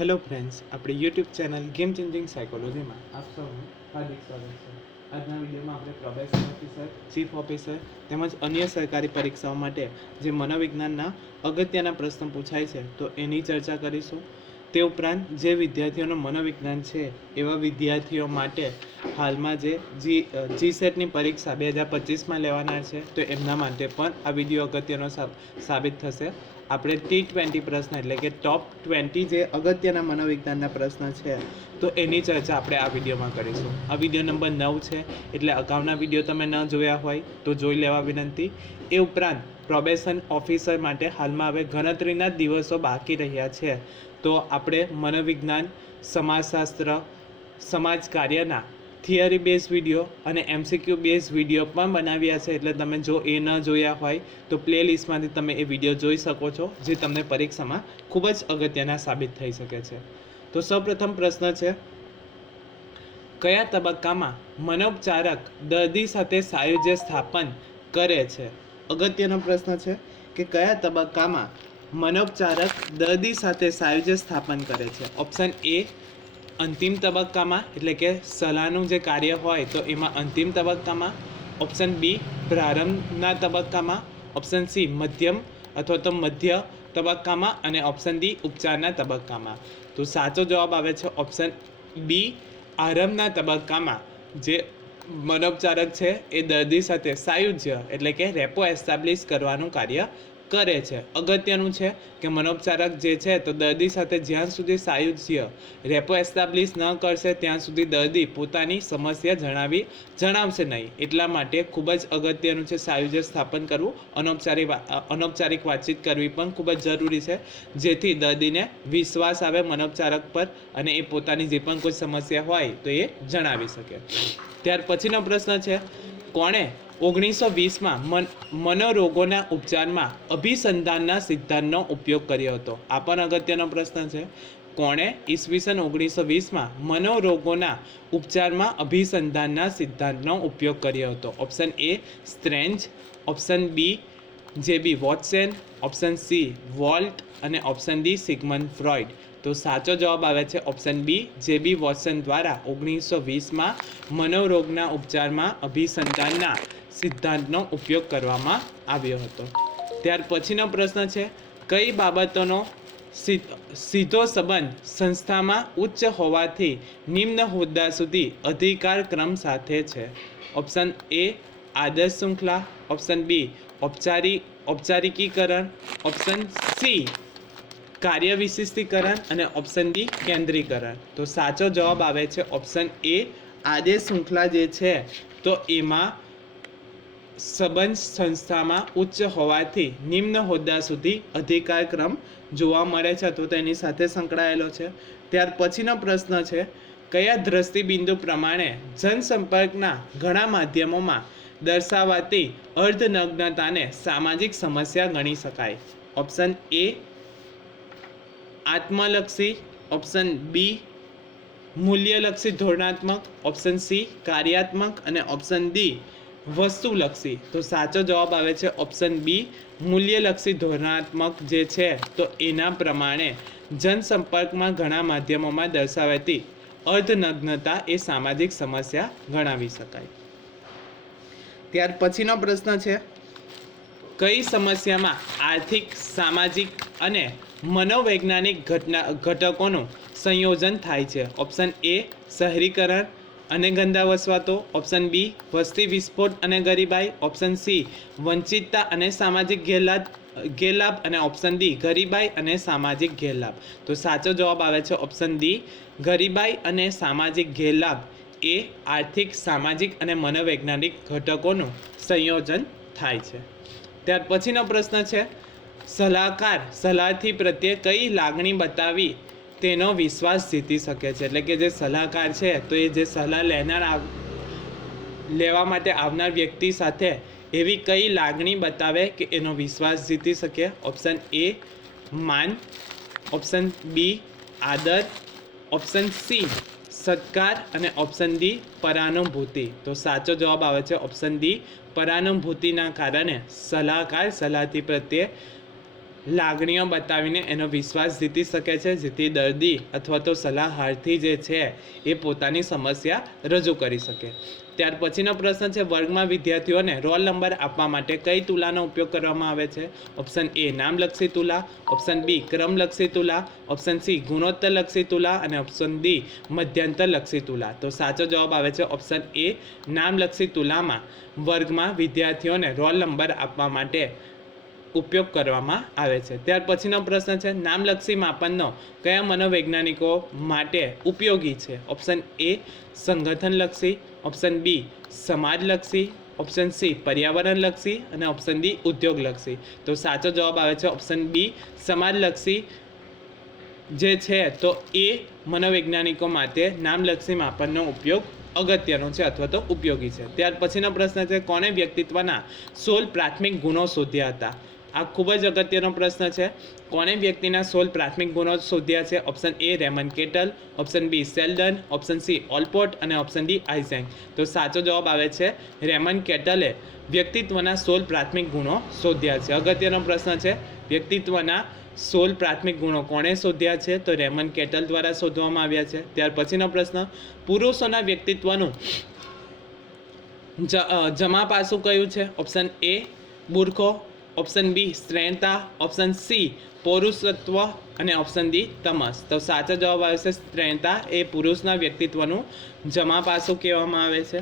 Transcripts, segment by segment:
Hello friends, આપણી YouTube channel game changing સાયકોલોજીમાં આપ સૌનું હાર્દિક સ્વાગત છે. આજના વિડીયોમાં આપણે પ્રોબેશન ઓફિસર ચીફ ઓફિસર તેમજ અન્ય સરકારી પરીક્ષાઓ માટે જે મનોવિજ્ઞાનના અગત્યના પ્રશ્ન પૂછાય છે, તો એની ચર્ચા કરીશું. તે ઉપરાંત જે વિદ્યાર્થીઓનું મનોવિજ્ઞાન છે, એવા વિદ્યાર્થીઓ માટે હાલમાં જે જી જી સેટની પરીક્ષા બે હજાર પચીસમાં લેવાના છે, તો એમના માટે પણ આ વીડિયો અગત્યનો સાબ- સાબિત થશે. આપણે ટી ટ્વેન્ટી પ્રશ્ન એટલે કે ટોપ ટ્વેન્ટી જે અગત્યના મનોવિજ્ઞાનના પ્રશ્ન છે, તો એની ચર્ચા આપણે આ વિડીયોમાં કરીશું. આ વીડિયો નંબર નવ છે, એટલે અગાઉના વીડિયો તમે ન જોયા હોય તો જોઈ લેવા વિનંતી. એ ઉપરાંત પ્રોબેશન ઓફિસર માટે હાલમાં હવે ગણતરીના દિવસો બાકી રહ્યા છે. તો આપણે મનોવિજ્ઞાન, સમાજશાસ્ત્ર સમાજ કાર્યના થિયરી બેઝ વીડિયો અને એમસીક્યુ બેઝ વીડિયો પણ બનાવ્યા છે. એટલે તમે જો એ ન જોયા હોય તો પ્લે લિસ્ટમાંથી તમે એ વીડિયો જોઈ શકો છો, જે તમને પરીક્ષામાં ખૂબ જ અગત્યના સાબિત થઈ શકે છે. તો સૌપ્રથમ પ્રશ્ન છે, કયા તબક્કામાં મનોપચારક દર્દી સાથે સાયુજ્ય સ્થાપન કરે છે? અગત્યનો પ્રશ્ન છે કે કયા તબક્કામાં મનોપચારક દર્દી સાથે સાયુજ્ય સ્થાપન કરે છે? ઓપ્શન એ અંતિમ તબક્કામાં, એટલે કે સલાહનું જે કાર્ય હોય, તો એમાં અંતિમ તબક્કામાં ઓપ્શન બી પ્રારંભના તબક્કામાં ઓપ્શન સી મધ્યમ અથવા તો મધ્ય તબક્કામાં અને ઓપ્શન ડી ઉપચારના તબક્કામાં. તો સાચો જવાબ આવે છે ઓપ્શન બી આરંભના તબક્કામાં. જે મનોપચારક છે, એ દર્દી સાથે સાયુજ્ય, એટલે કે રેપો એસ્ટાબ્લિશ કરવાનું કાર્ય કરે છે. અગત્યનું છે કે મનોપચારક જે છે તો દર્દી સાથે જ્યાં સુધી સાયુજ્ય રેપો એસ્ટાબ્લિશ ન કરશે ત્યાં સુધી દર્દી પોતાની સમસ્યા જણાવી જણાવશે નહીં. એટલા માટે ખૂબ જ અગત્યનું છે સાયુજ્ય સ્થાપન કરવું. અનૌપચારિક અનૌપચારિક વાતચીત કરવી પણ ખૂબ જ જરૂરી છે. જેથી દર્દીને વિશ્વાસ આવે મનોપચારક પર અને એ પોતાની જે પણ કોઈ સમસ્યા હોય તો એ જણાવી શકે. ત્યાર પછીનો પ્રશ્ન છે કોણે ઓગણીસો વીસમાં મન, મનોરોગોના ઉપચારમાં અભિસંધાનના સિદ્ધાંતનો ઉપયોગ કર્યો હતો? આ પણ અગત્યનો પ્રશ્ન છે. કોણે ઈસવીસન ઓગણીસો વીસમાં મનોરોગોના ઉપચારમાં અભિસંધાનના સિદ્ધાંતનો ઉપયોગ કર્યો હતો? Option A, strange. Option B, J B Watson. Option C, Volt. અને ઓપ્શન ડી, સિગમન ફ્રોઇડ. તો સાચો જવાબ આવે છે ઓપ્શન બી જે બી વોટસન દ્વારા ઓગણીસો વીસમાં મનોરોગના ઉપચારમાં અભિસંધાનના સિદ્ધાંતનો ઉપયોગ કરવામાં આવ્યો હતો. ત્યાર પછીનો પ્રશ્ન છે, કઈ બાબતોનો સીધો સંબંધ સંસ્થામાં ઉચ્ચ હોવાથી નિમ્ન હોદ્દા સુધી અધિકાર ક્રમ સાથે છે? ઓપ્શન એ આદર્શ શૃંખલા. ઓપ્શન બી ઔપચારિક ઔપચારિકીકરણ. ઓપ્શન સી કાર્ય વિશિષ્ટીકરણ અને ઓપ્શન ડી કેન્દ્રીકરણ. તો સાચો જવાબ આવે છે ઓપ્શન એ આદેશ શૃંખલા જે છે, તો એમાં સંબંધ સંસ્થામાં ઉચ્ચ હોવાથી નિમ્ન હોદ્દા સુધી અધિકારક્રમ જોવા મળે છે તો તેની સાથે સંકળાયેલો છે. ત્યાર પછીનો પ્રશ્ન છે, કયા દ્રષ્ટિબિંદુ પ્રમાણે જનસંપર્કના ઘણા માધ્યમોમાં દર્શાવાતી અર્ધનગ્નતાને સામાજિક સમસ્યા ગણી શકાય? ઓપ્શન એ આત્મલક્ષી ઓપ્શન બી મૂલ્યલક્ષી, ધોરણાત્મક ઓપ્શન સી કાર્યાત્મક અને ઓપ્શન ડી વસ્તુલક્ષી. તો સાચો જવાબ આવે છે ઓપ્શન બી મૂલ્યલક્ષી, ધોરણાત્મક જે છે, તો એના પ્રમાણે જનસંપર્કમાં ઘણા માધ્યમોમાં દર્શાવાતી અર્ધનગ્નતા એ સામાજિક સમસ્યા ગણાવી શકાય. ત્યાર પછીનો પ્રશ્ન છે, કઈ સમસ્યામાં આર્થિક, સામાજિક અને મનોવૈજ્ઞાનિક ઘટના ઘટકોનું સંયોજન થાય છે. ઓપ્શન એ શહેરીકરણ અને ગંદા વસવાતો. ઓપ્શન બી વસ્તી વિસ્ફોટ અને ગરીબાઈ. ઓપ્શન સી વંચિતતા અને સામાજિક ગેરલાભ ગેરલાભ અને ઓપ્શન ડી ગરીબાઈ અને સામાજિક ગેરલાભ. તો સાચો જવાબ આવે છે ઓપ્શન ડી ગરીબાઈ અને સામાજિક ગેરલાભ. એ આર્થિક, સામાજિક અને મનોવૈજ્ઞાનિક ઘટકોનું સંયોજન થાય છે. ત્યાર પછીનો પ્રશ્ન છે સલાહકાર સલાહથી પ્રત્યે કઈ લાગણી બતાવી તેનો વિશ્વાસ જીતી શકે છે. એટલે કે જે સલાહકાર છે, તો એ જે સલાહ લેનાર લેવા માટે આવનાર વ્યક્તિ સાથે એવી કઈ લાગણી બતાવે કે એનો વિશ્વાસ જીતી શકે? ઓપ્શન એ માન, ઓપ્શન બી આદર, ઓપ્શન સી સત્કાર અને ઓપ્શન ડી પરાનુભૂતિ. તો સાચો જવાબ આવે છે ઓપ્શન ડી પરાનુભૂતિના કારણે સલાહકાર સલાહથી પ્રત્યે લાગણીઓ બતાવીને એનો વિશ્વાસ જીતી શકે છે જેથી દર્દી અથવા તો સલાહાર્થી જે છે એ પોતાની સમસ્યા રજૂ કરી શકે. ત્યાર પછીનો પ્રશ્ન છે, વર્ગમાં વિદ્યાર્થીઓને રોલ નંબર આપવા માટે કઈ તુલાનો ઉપયોગ કરવામાં આવે છે? ઓપ્શન એ, નામલક્ષી તુલા, ઓપ્શન બી, ક્રમલક્ષી તુલા, ઓપ્શન સી, ગુણોત્તરલક્ષી તુલા અને ઓપ્શન ડી, મધ્યંતરલક્ષી તુલા. તો સાચો જવાબ આવે છે ઓપ્શન એ, નામલક્ષી તુલામાં વર્ગમાં વિદ્યાર્થીઓને રોલ નંબર આપવા માટે ઉપયોગ કરવામાં આવે છે. ત્યાર પછીનો પ્રશ્ન છે, નામલક્ષી માપનનો કયા મનોવૈજ્ઞાનિકો માટે ઉપયોગી છે? ઓપ્શન એ સંગઠનલક્ષી. ઓપ્શન બી સમાજલક્ષી. ઓપ્શન સી પર્યાવરણલક્ષી. અને ઓપ્શન ડી ઉદ્યોગલક્ષી. તો સાચો જવાબ આવે છે ઓપ્શન બી સમાજલક્ષી. જે છે, તો એ મનોવૈજ્ઞાનિકો માટે નામલક્ષી માપનનો ઉપયોગ અગત્યનો છે અથવા તો ઉપયોગી છે. ત્યાર પછીનો પ્રશ્ન છે, કોણે વ્યક્તિત્વના સોળ પ્રાથમિક ગુણો શોધ્યા હતા? આ ખૂબ જ અગત્યનો પ્રશ્ન છે. કોણે વ્યક્તિના સોલ પ્રાથમિક ગુણો શોધ્યા છે? Option A Raymond Cattell. Option B Sheldon. Option C Allport અને ઓપ્શન ડી આઇઝેક. તો સાચો જવાબ આવે છે રેમન કેટલે વ્યક્તિત્વના સોલ પ્રાથમિક ગુણો શોધ્યા છે. અગત્યનો પ્રશ્ન છે વ્યક્તિત્વના સોલ પ્રાથમિક ગુણો કોણે શોધ્યા છે? તો રેમન કેટલ દ્વારા શોધવામાં આવ્યા છે. ત્યાર પછીનો પ્રશ્ન, પુરુષોના વ્યક્તિત્વનું જમા પાસું કયું છે? ઓપ્શન એ બુરખો. ઓપ્શન બી સ્ત્રેણતા ઓપ્શન સી પૌરુષત્વ અને ઓપ્શન ડી તમસ તો સાચો જવાબ આવે છે સ્ત્રેણતા એ પુરુષના વ્યક્તિત્વનું જમા પાસું કહેવામાં આવે છે.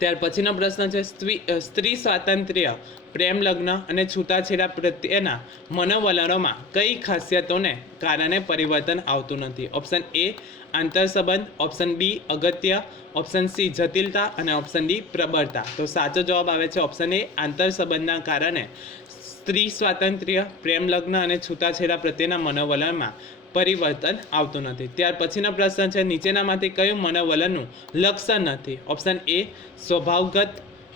ત્યાર પછીનો પ્રશ્ન છે, સ્ત્રી સ્ત્રી સ્વાતંત્ર્ય, પ્રેમ લગ્ન અને છૂટાછેડા પ્રત્યેના મનોવલણોમાં કઈ ખાસિયતોને કારણે પરિવર્તન આવતું નથી? ઓપ્શન એ આંતરસંબંધ ઓપ્શન બી અગત્ય. ઓપ્શન સી જટિલતા. અને ઓપ્શન ડી પ્રબળતા. તો સાચો જવાબ આવે છે ઓપ્શન એ આંતરસંબંધના કારણે સ્ત્રી સ્વાતંત્ર્ય, પ્રેમ લગ્ન અને છૂટાછેડા પ્રત્યેના મનોવલણમાં પરિવર્તન આવતું નથી. ત્યાર પછીનો પ્રશ્ન છે, નીચેનામાંથી કયું મનોવલનનું લક્ષણ નથી? Option A સ્વભાવગત.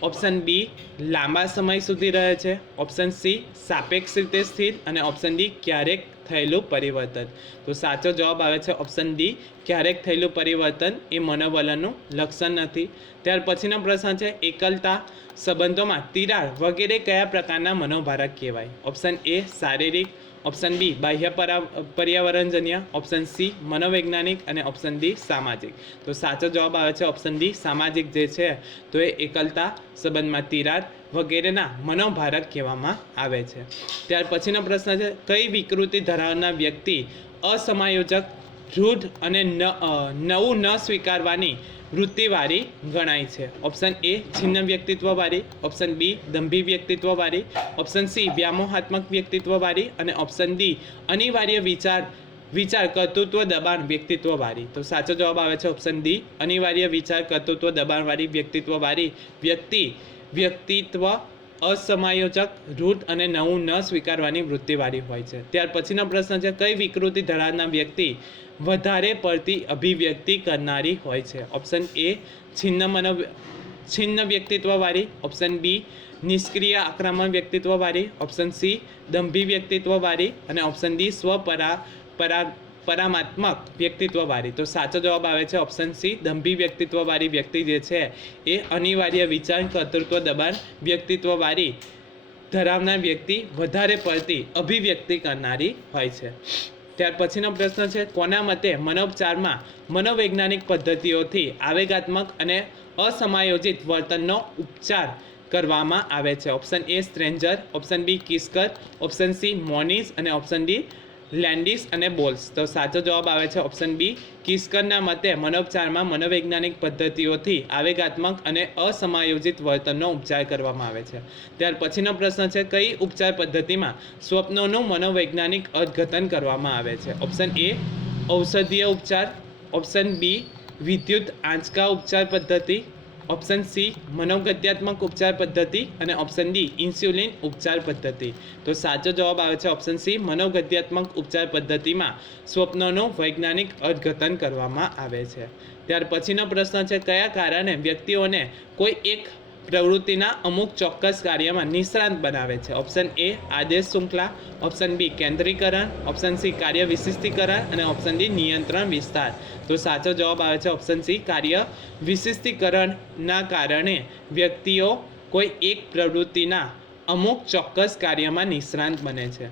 ઓપ્શન બી લાંબા સમય સુધી રહે છે. ઓપ્શન સી સાપેક્ષ રીતે સ્થિર. અને ઓપ્શન ડી ક્યારેક થયેલું પરિવર્તન. તો સાચો જવાબ આવે છે ઓપ્શન ડી ક્યારેક થયેલું પરિવર્તન એ મનોવલનનું લક્ષણ નથી. ત્યાર પછીનો પ્રશ્ન છે, એકલતા સંબંધોમાં તિરાડ વગેરે કયા પ્રકારના મનોભારક કહેવાય? ઓપ્શન એ શારીરિક. ઓપ્શન બી બાહ્ય પરા- પર્યાવરણજન્ય. ઓપ્શન સી મનોવૈજ્ઞાનિક. અને ઓપ્શન ડી સામાજિક. તો સાચો જવાબ આવે છે ઓપ્શન ડી સામાજિક જે છે, તો એ એકલતા, સંબંધમાં તિરાડ વગેરેના મનોભારક કહેવામાં આવે છે. ત્યાર પછીનો પ્રશ્ન છે, કઈ વિકૃતિ ધરાવનાર વ્યક્તિ અસમાયોજક, રૂઢ અને નવું ન સ્વીકારવાની વૃત્તિવાળી ગણાય છે. ઓપ્શન એ છિન્ન વ્યક્તિત્વવાળી. ઓપ્શન બી દંભી વ્યક્તિત્વવાળી. ઓપ્શન સી વ્યામોહાત્મક વ્યક્તિત્વવાળી. અને ઓપ્શન ડી અનિવાર્ય વિચાર વિચાર કર્તૃત્વ દબાણ વ્યક્તિત્વવાળી. તો સાચો જવાબ આવે છે ઓપ્શન ડી અનિવાર્ય વિચાર કર્તૃત્વ દબાણવાળી વ્યક્તિત્વવાળી. વ્યક્તિ, વ્યક્તિત્વ અસમાયોજક, રૂઢ અને નવું ન સ્વીકારવાની વૃત્તિવાળી હોય છે. ત્યાર પછીનો પ્રશ્ન છે, કઈ વિકૃતિ ધરાવનાર વ્યક્તિ વધારે પડતી અભિવ્યક્તિ કરનારી હોય છે? ઓપ્શન એ છિન્ન મનો છિન્ન વ્યક્તિત્વવાળી. ઓપ્શન બી નિષ્ક્રિય આક્રમણ વ્યક્તિત્વવાળી. Option C દંભી વ્યક્તિત્વવાળી. અને ઓપ્શન ડી સ્વપરા પરા પરામાત્મક વ્યક્તિત્વવાળી તો સાચો જવાબ આવે છે ઓપ્શન સી દંભી વ્યક્તિત્વવાળી વ્યક્તિ જે છે, એ અનિવાર્ય વિચાર, કર્તૃત્વ, દબાણ વ્યક્તિત્વવાળી ધરાવનાર વ્યક્તિ વધારે પડતી અભિવ્યક્તિ કરનારી હોય છે. ત્યાર પછીનો પ્રશ્ન છે, કોના મતે મનોપચારમાં મનોવૈજ્ઞાનિક પદ્ધતિઓથી આવેગાત્મક અને અસમાયોજિત વર્તનનો ઉપચાર કરવામાં આવે છે? Option A stranger option B Kisker option C મોનિસ અને ઓપ્શન ડી લેન્ડિસ અને બોલ્સ. તો સાચો જવાબ આવે છે ઓપ્શન બી. કિસ્કરના મતે મનોપચારમાં મનોવૈજ્ઞાનિક પદ્ધતિઓથી આવેગાત્મક અને અસમાયોજિત વર્તનનો ઉપચાર કરવામાં આવે છે. ત્યાર પછીનો પ્રશ્ન છે, કઈ ઉપચાર પદ્ધતિમાં સ્વપ્નોનું મનોવૈજ્ઞાનિક અર્થઘટન કરવામાં આવે છે? ઓપ્શન એ, ઔષધીય ઉપચાર. ઓપ્શન બી, વિદ્યુત આંચકા ઉપચાર પદ્ધતિ. ઓપ્શન સી, મનોગત્યાત્મક ઉપચાર પદ્ધતિ અને ઓપ્શન ડી, ઇન્સ્યુલિન ઉપચાર પદ્ધતિ. તો સાચો જવાબ આવે છે ઓપ્શન સી, મનોગત્યાત્મક ઉપચાર પદ્ધતિમાં સ્વપ્નોનું વૈજ્ઞાનિક અર્થઘટન કરવામાં આવે છે. ત્યાર પછીનો પ્રશ્ન છે, કયા કારણે વ્યક્તિઓને કોઈ એક પ્રવૃત્તિના અમુક ચોક્કસ કાર્યમાં નિષ્ણાંત બનાવે છે. ઓપ્શન એ આદેશ શૃંખલા. ઓપ્શન બી કેન્દ્રીકરણ. ઓપ્શન સી કાર્ય વિશિષ્ટીકરણ. અને ઓપ્શન ડી નિયંત્રણ વિસ્તાર. તો સાચો જવાબ આવે છે ઓપ્શન સી કાર્ય વિશિષ્ટીકરણના કારણે વ્યક્તિઓ કોઈ એક પ્રવૃત્તિના અમુક ચોક્કસ કાર્યમાં નિષ્ણાંત બને છે.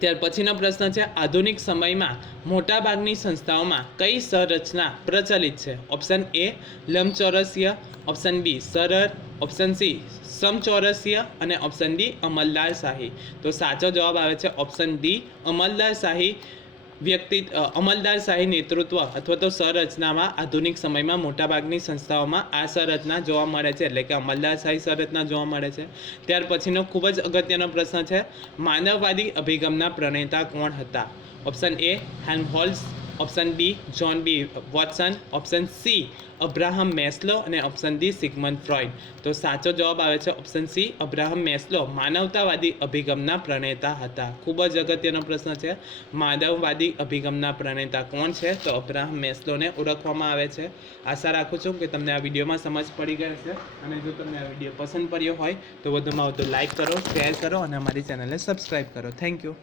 ત્યાર પછીનો પ્રશ્ન છે, આધુનિક સમયમાં મોટાભાગની સંસ્થાઓમાં કઈ સંરચના પ્રચલિત છે? ઓપ્શન એ લંબચોરસીય. ઓપ્શન બી સરળ. ઓપ્શન સી સમચોરસીય. અને ઓપ્શન ડી અમલદાર શાહી તો સાચો જવાબ આવે છે ઓપ્શન ડી અમલદાર શાહી વ્યક્તિ અમલદારશાહી અમલદાર શાહી નેતૃત્વ અથવા તો સંરચનામાં આધુનિક સમયમાં મોટાભાગની સંસ્થાઓમાં આ સંરચના જોવા મળે છે. એટલે કે અમલદાર શાહી સંરચના જોવા મળે છે. ત્યાર પછીનો ખૂબ જ અગત્યનો પ્રશ્ન છે, માનવવાદી અભિગમના પ્રણેતા કોણ હતા? Option A Helmholtz option B John B Watson option C Abraham Maslow અને ઓપ્શન ડી સિગમન ફ્રોઇડ તો સાચો જવાબ આવે છે ઓપ્શન સી અબ્રાહમ મેસ્લો માનવતાવાદી અભિગમના પ્રણેતા હતા. ખૂબ જ અગત્યનો પ્રશ્ન છે. માનવવાદી અભિગમના પ્રણેતા કોણ છે? તો અબ્રાહમ મેસ્લોને ઓળખવામાં આવે છે. આશા રાખું છું કે તમને આ વિડીયોમાં સમજ પડી ગઈ છે અને જો તમને આ વીડિયો પસંદ પડ્યો હોય, તો વધુમાં વધુ લાઇક કરો શેર કરો અને અમારી ચેનલને સબસ્ક્રાઈબ કરો. Thank you